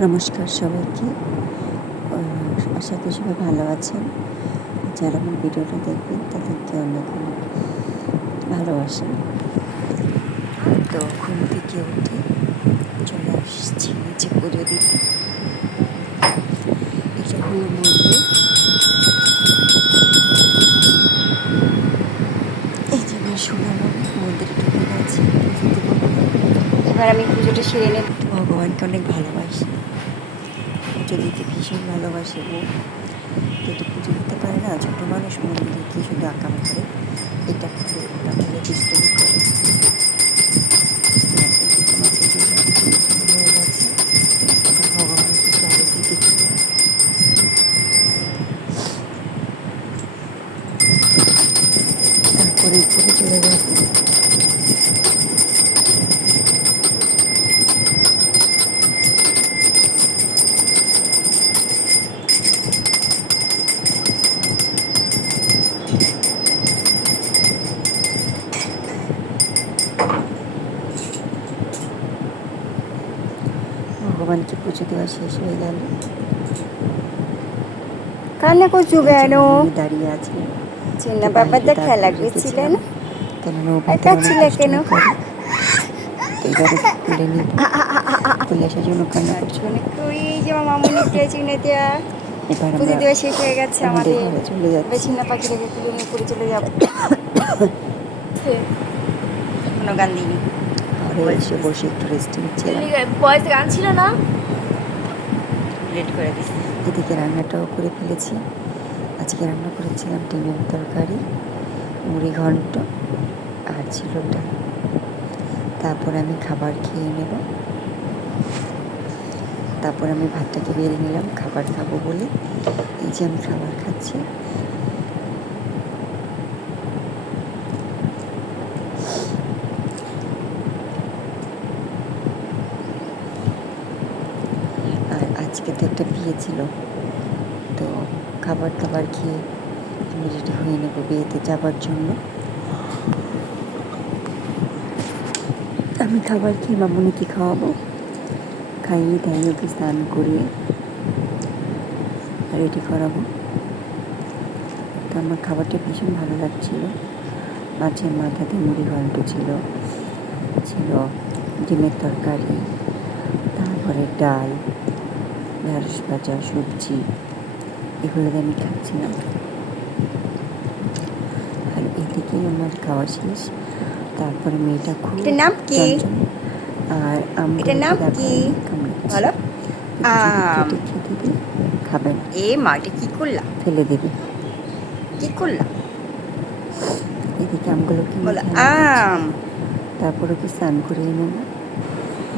নমস্কার সবাইকে। আশা করি সবাই ভালো আছেন। যারা আমার ভিডিওটা দেখবেন তাদেরকে অনেক অনেক ভালোবাসেন। তো ঘুম থেকে উঠে চলে আসছি নিচে পুজো দিতে। এটা হলো মন্দির। এই যে আমার সোনামণি মন্দিরে ঢুকে গেছে পুজো দেবো বলে। এবার আমি পুজোটা সেরে নেব। ভগবানকে অনেক ভালোবাসি, পুজো দিতে ভীষণ ভালোবাসে ও। কিন্তু পুজো দিতে পারে না, ছোটো মানুষ মন্দিরে গিয়ে শুধু আঁকাম করে, এটা করে ওটা করে দুষ্টুমি করে। তোমার পুজো হয়ে গেছে, এবার ভগবানকে একটু আরতি দেখি। তারপরে উপরে চলে যাবো। ভগবানকে পুজো দেওয়া শেষ হয়ে গেল। কান্না করছো কেন? দাঁড়িয়ে আছে চিন্না বাবাটা খেলা করছিলেন, একা ছিলে কেন? এইবারে তুলে নিয়ে তুলে আসার জন্য কান্না করছিল। এই যে আমার মামুনিকে চিনে দেওয়া পুজো দেওয়া শেষ হয়ে গেছে আমাদের। চলে যাচ্ছে। চিন্না পাখিটাকে তুলে নিয়ে পরে চলে যাবো। কোনো গান দিইনি, এসে বসে একটু রেস্ট নিচ্ছিলাম। বয়স গান ছিল না, লেট করে দিচ্ছি। এদিকে রান্নাটাও করে ফেলেছি। আজকে রান্না করেছিলাম ডিমের তরকারি, মুড়ি ঘন্ট আর ছিল ডাল। তারপর আমি খাবার খেয়ে নেব। তারপর আমি ভাতটাকে বেড়ে নিলাম খাবার খাবো বলে। এই যে আমি খাবার খাচ্ছি। আর আজকে তো একটা বিয়ে ছিল, তো খাবার দাবার খেয়ে আমি রেডি হয়ে নেবো বিয়েতে যাবার জন্য। আমি খাবার খেয়ে মামুনিকে খাওয়াবো, খাইয়ে দাইয়ে ওকে স্নান করিয়ে রেডি করাবো। তো আমার খাবারটা ভীষণ ভালো লাগছিলো। মাছের মাথাতে মুড়ি ঘন্ট ছিল, ডিমের তরকারি, তারপরে ডাল, ঢেঁড়স ভাজা, সবজি, এগুলো আমি খাচ্ছিলাম। আর এদিকেই আমার খাওয়া শেষ। তারপরে মেয়েটা খুব নাম কি? আর এটার নাম কি বলো? খেতে দিই, খাবেন। এ মা, এটা কি করলা? ফেলে দেবে। কি করলা? এদিকে আমগুলো কি বলো আম। তারপর ওকে স্নান করিয়ে নেব।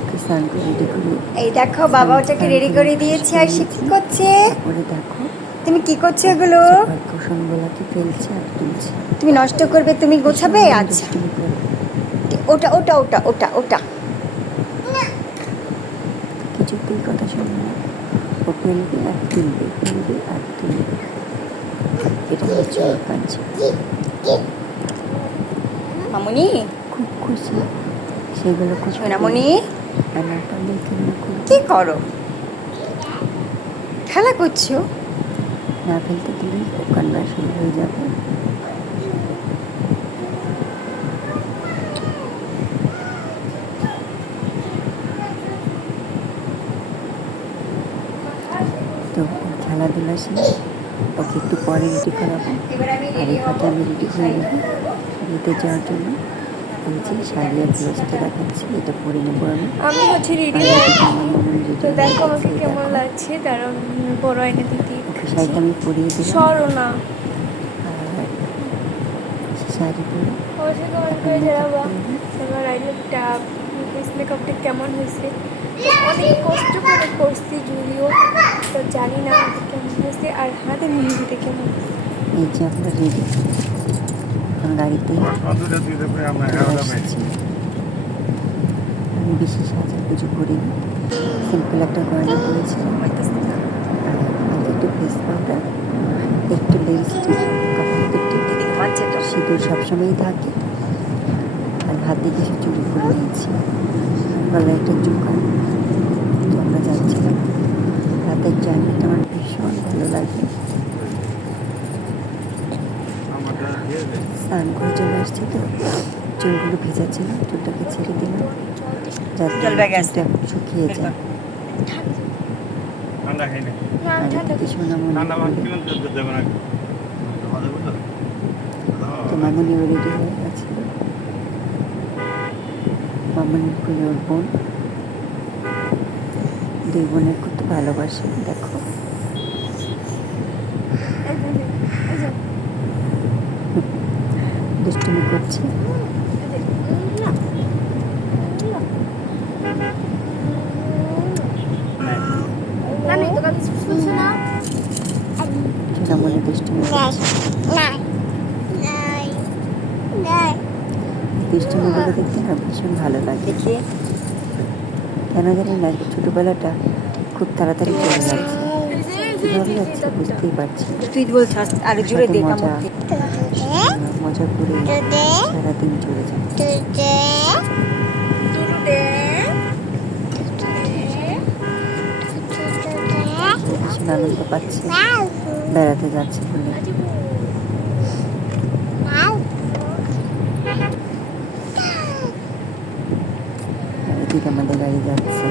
ওকে স্নান করে রেডি করি। এই দেখো বাবা ওটাকে রেডি করে দিয়েছে। আর সে কি করছে? তারপরে দেখো তুমি কি করছো এগুলো? কুশনগুলোকে ফেলছে আর তুলছে। তুমি নষ্ট করবে, তুমি গোছাবে? আচ্ছা, ওটা ওটা ওটা ওটা ওটা কিছুতেই কথা শুনবে না। ও ফেলবে আর তুলবে, ফেলবে আর তুলবে। এটা হচ্ছে ওর কাজ। মামুনি খুব খুশি সেগুলো খুশি। সোনামণি আমার পাগল কি করো? খেলা করছো? না ফেলতে দিলেই কান্না শুরু হয়ে যাবে। তো খেলাধুলা শেষ, ওকে একটু পরে রেডি করাবো। আর এই ফাঁকে আমি রেডি হয়ে নেবো বিয়েতে যাওয়ার জন্য। এই যে শাড়ি আর ব্লাউজটা দেখাচ্ছি, এটা পরে নেবো আমি। আমি হচ্ছে রেডি হয়ে তো দেখো আমাকে কেমন লাগছে। কারণ বড় আয়না দিতে ওকে শাড়িটা আমি পরিয়ে দিলাম। সরো না। আর শাড়ি পরে অবশ্যই কমেন্ট করে জানাবা আমার আইডিয়াটা ফেস মেকআপটা কেমন হয়েছে। অনেক কষ্ট করে করছি যদিও, তো জানি না কেমন হয়েছে আর হাতের মেহেদিটা কেমন হয়েছে। এই যে আমরা রেডি, এখন গাড়িতে আমি বেশি সাজা পুজো করিনি, সিম্পল একটা গয়না পরেছিলাম। আর একটু ফেস পাউডার, একটু লিপস্টিক, কপালে একটু সিঁদুর সবসময়ই থাকে। আর হাতে কিছু চুড়ি করে নিয়েছি, গলায় একটা জুকা। তো আমরা যাচ্ছিলাম। লাগবে। স্নান করে চলে আসছে তো চুলগুলো ভেজা ছিল, চুলটাকে ছেড়ে দিলাম যাতে চুলটা শুকিয়ে যায়। না, আর ঠান্ডা এদিকে সোনামণি তো মামনি রেডি হয়ে গেছে। মামনির কোলে ওর বোন, দুই বোনের কত ভালোবাসে দেখো। দুষ্টুমি করছে। সোনামণি দুষ্টুমি করছে। দুষ্টুমিগুলো দেখতে না ভীষণ ভালো লাগে। কেন জানি না ছোটবেলাটা খুব তাড়াতাড়ি চলে যাচ্ছে, কীভাবে যাচ্ছে বুঝতেই পারছি না। তুই বলছ আরো জোরে সাথে দে মজা কামড় মজা করে সারাদিন চলে যায়। ভীষণ আনন্দ পাচ্ছে বেড়াতে যাচ্ছে বলে। আর এদিকে আমাদের গাড়ি যাচ্ছে।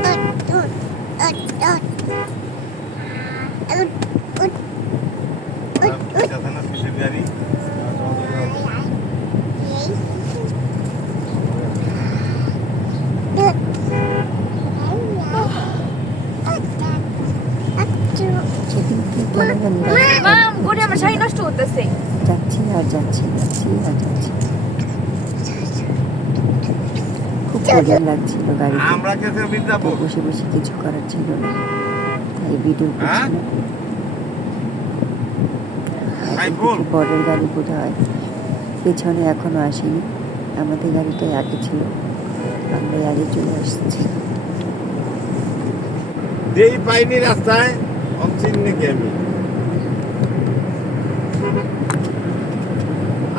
সেদিন কি কেন জানি আমার শাড়ি নষ্ট করতেছে। যাচ্ছি আর যাচ্ছি, যাচ্ছি আর যাচ্ছি। খুব বোরিং লাগছিল গাড়িতে, তো বসে বসে কিছু করার ছিল না, তাই ভিডিও করছিলাম। বড়ের গাড়ি বোধ হয় পেছনে এখনো আসেনি, আমাদের গাড়িটাই আগে ছিল, আমরা আগে চলে আসছি। দেই পাইনি রাস্তায় অমচিন নাকি আমি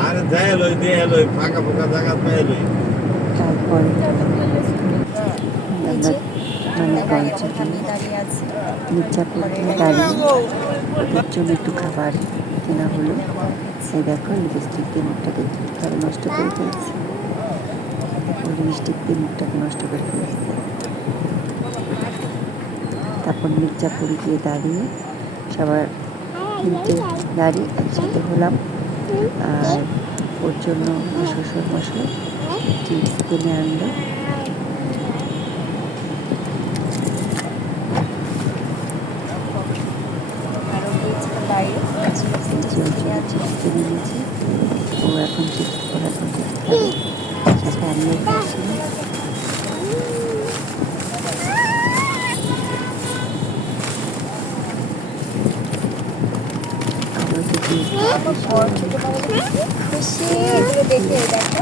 আর যাই লই দিয়ে লই ফাঁকা ফাঁকা জায়গা পেয়ে লই। তারপরে আমরা মানিকগঞ্জে দাঁড়িয়ে আছি। মির্জাপুর দিয়ে দাঁড়িয়ে ওদের জন্য একটু খাবার কেনা হলো। এই দেখো লিপস্টিক দিয়ে মুখটাকে তারা নষ্ট করে ফেলছে, লিপস্টিক দিয়ে মুখটাকে নষ্ট করে ফেলছে। তারপর মির্জাপুরে গিয়ে দাঁড়িয়ে সবার তিনটে গাড়ি একসাথে হলাম, আর ওর জন্য শ্বশুর মশাই চিপস কিনে আনলো। কিনে নিয়েছি, ও এখন চিপস ওরা সাথে আমিও খাচ্ছি। খুশি এগুলো দেখে দেখো,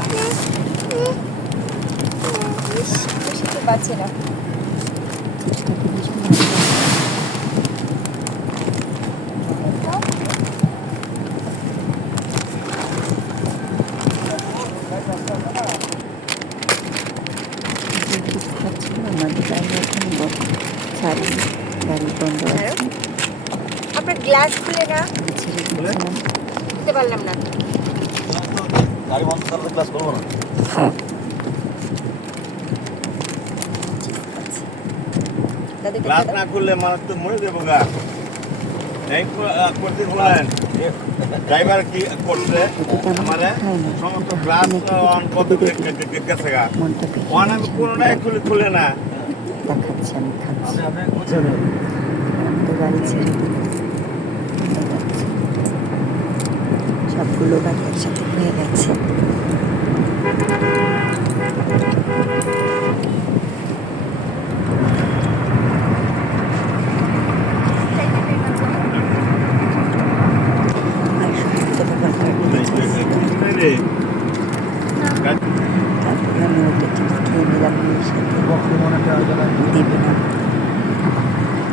খুশি তো বাচ্চারা। চিপসটাকে ভীষণ ভালো লাগে। চিপস খাচ্ছিল, আমাদের গাড়ি এখন ছাড়িনি, গাড়ি বন্ধ আছে। আপনার গ্লাস খুলে না ছেড়ে দিয়েছিলাম। দিতে পারলাম না। গাড়ি বন্ধ করলে ক্লাস করবো না। ক্লাস না করলে মানুষ তো মরে যাবো গা। এই করতে বলেন ড্রাইভার কি করছে আমারে সমস্ত গ্লাস অন করতে গেছে গা, মনটাকে অন আমি কোনোটাই খুলে না দেখাচ্ছি, আমি খাচ্ছি। আমাদের গাড়ি ছেড়ে দিল, আমরা যাচ্ছি। সবগুলো গাড়ি একসাথে হয়ে গেছে। আর সমস্ত বাবার গাড়ি তারপরে আমি ওকে চিপস খেয়ে নিলাম, মেয়ের সাথে দেবে না,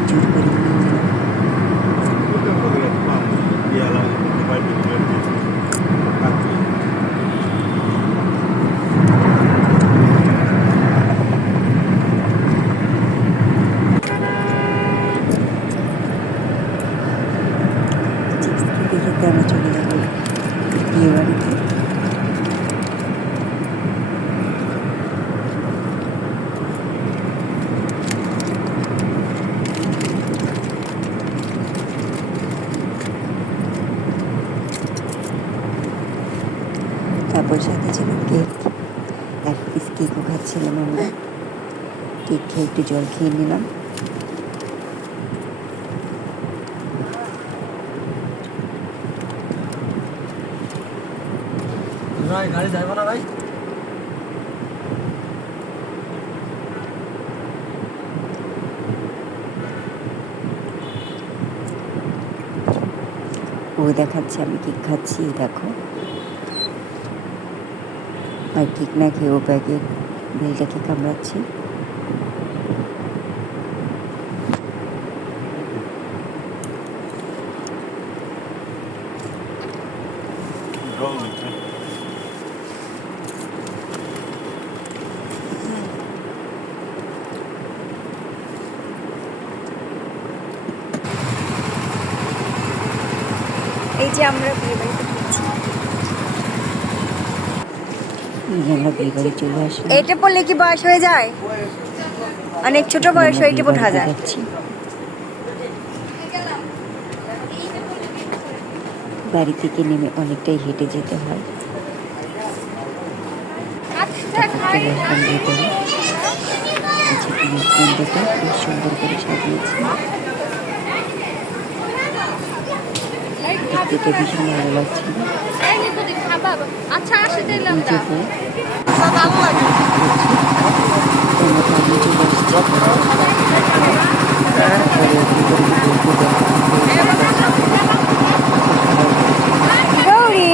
জোর করে নিয়ে নিলাম। খাচ্ছিলাম আমরা। কেক খেয়ে একটু জল খেয়ে নিলাম। গাড়ি যাইব না ভাই? ও দেখাচ্ছে আমি কেক খাচ্ছি, এই দেখো। আর কেক না খেয়ে ও ব্যাগের বেলটাকে কামড়াচ্ছি। এই যে আমরা বিয়ে বাড়িতে ঢুকছি। আমরা বিয়ে বাড়ি চলে আসলাম। এটা পড়লে কি বয়স হয়ে যায়? অনেক ছোট বয়স আমরা এইটা বিয়ে ওঠা বাড়িতে যায়। যাচ্ছি। বাড়ি থেকে নেমে অনেকটাই হেঁটে যেতে হয়। চলে আসলাম ভেতরে। আচ্ছা, বিয়ের কেন্দ্রটা খুব সুন্দর করে সাজিয়েছি। দেখতে ভীষণ ভালো লাগছে। আচ্ছা আসে দিলাম এই যে বউ, আমরা বাড়ি চলে এসেছি। পরে ভিতরে বলতে গৌরী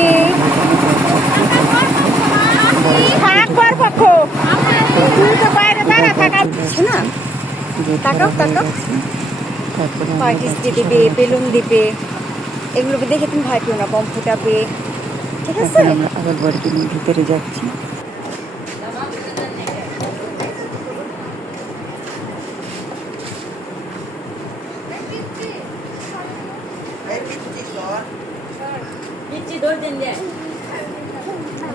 থাকবার পক্ষ তুই তো বাইরে দাঁড়া থাকা না। তাকাও, তাকাও। তারপরে পার্টিস দিবে, বেলুন দিবে, এগুলো দেখে তুমি ভয় পেও না। বম ফুটাবে, ঠিক আছে? এখন আমরা আবার বাড়িতে নিয়ে ভিতরে যাচ্ছি।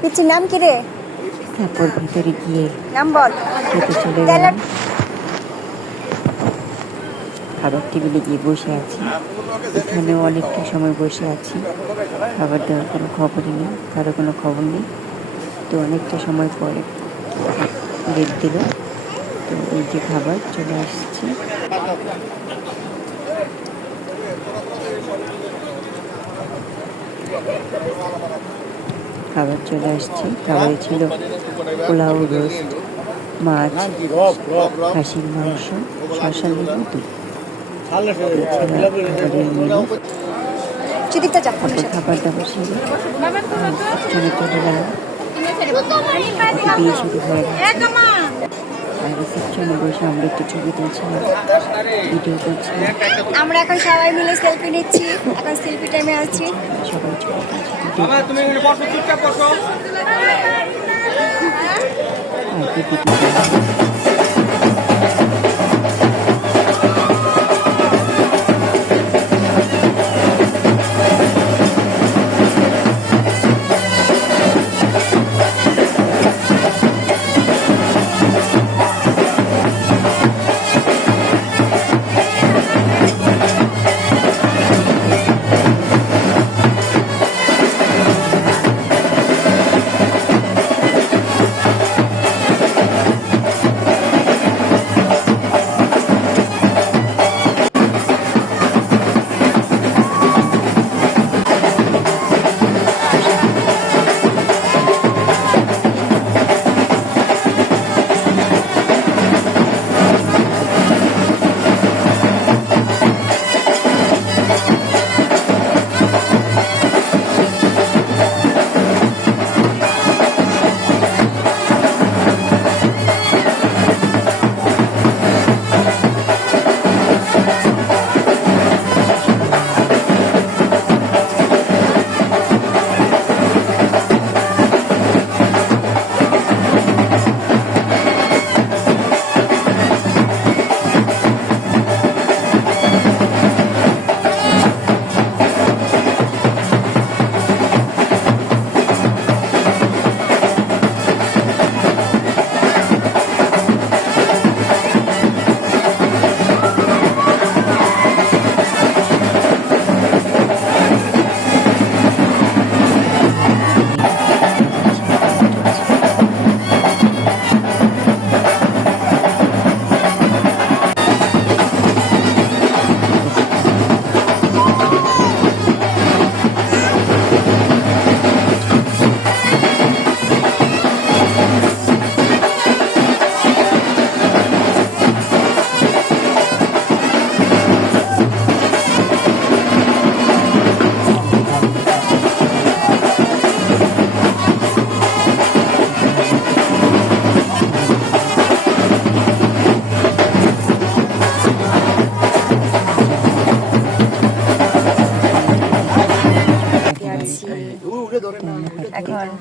পিচির নাম কি রে? তারপর ভিতরে গিয়ে নাম বল। খেতে চলে গেলাম। খাবার টেবিলে গিয়ে বসে আছি। এখানেও অনেকটা সময় বসে আছি। খাবার দেওয়ার কোনো খবরই নেই, কারো কোনো খবর নেই। তো অনেকটা সময় পরে ডেট দিল। তো এই যে খাবার চলে আসছে। খাবার চলে আসছে। খাবারে ছিল পোলাও, রোস্ট, মাছ, খাসির মাংস, শসা, লেবু, দুধ। খাবারের মেনু। সুদীপ্তা যা। তারপর খাবার দাবার সেরে রিসেপশনে চলে গেলাম। বিয়ে শুরু হয়ে গেছে। আর রিসেপশনে বসে আমরা একটু ছবি তুলছিলাম, ভিডিও করছিলাম। আমরা এখন সবাই মিলে সেলফি নিচ্ছি। এখন সেলফি টাইমে আছি। সবাই ছবি তুলছি, ভিডিও বাবা তুমি এখানে বসো, চুপচাপ বসো। আর কি ভিডিও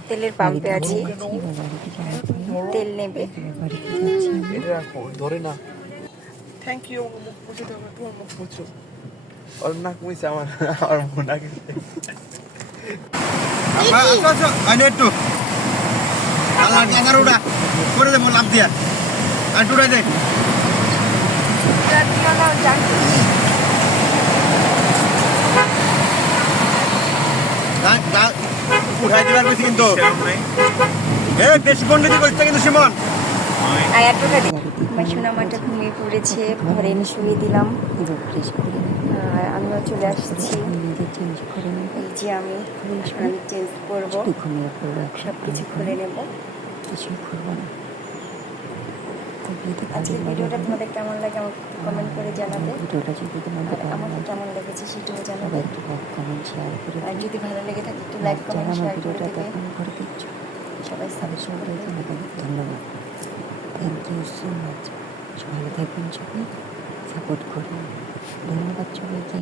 তেলের পাম্পে আছি, তেল নেবে। ধরে না থ্যাংক ইউ মুখ পুছে দাও তোমার মুখ পুছো আর নাক মুছে আমার আর মুখ নাক আচ্ছা আইনে একটু আল্লাহ আগার উড়া করে দে লাভ দিয়া আর উড়াই দে উঠাই দিবার বেশি কিন্তু বেশি গন্ডি করছে কিন্তু সিমন আর এতটা দিই। আমার সোনামাটা ঘুমিয়ে পড়েছে, ঘরে এনে শুয়ে দিলাম। আর আমিও চলে আসছি। এই যে আমি চেঞ্জ করবো, সব কিছু খুলে নেব। আজকের ভিডিওটা তোমাদের কেমন লাগে আমাকে কমেন্ট করে জানাবে। আর আমাকে কেমন লেগেছে সেটাও জানাবে। আর যদি ভালো লেগে থাকে একটু লাইক কমেন্ট শেয়ার করে দেবে। সবাই সাবস্ক্রাইব করে ধন্যবাদ, থ্যাংক ইউ সো মাচ। ভালো থাকবেন সবাই, সাপোর্ট করুন। ধন্যবাদ সবাইকে।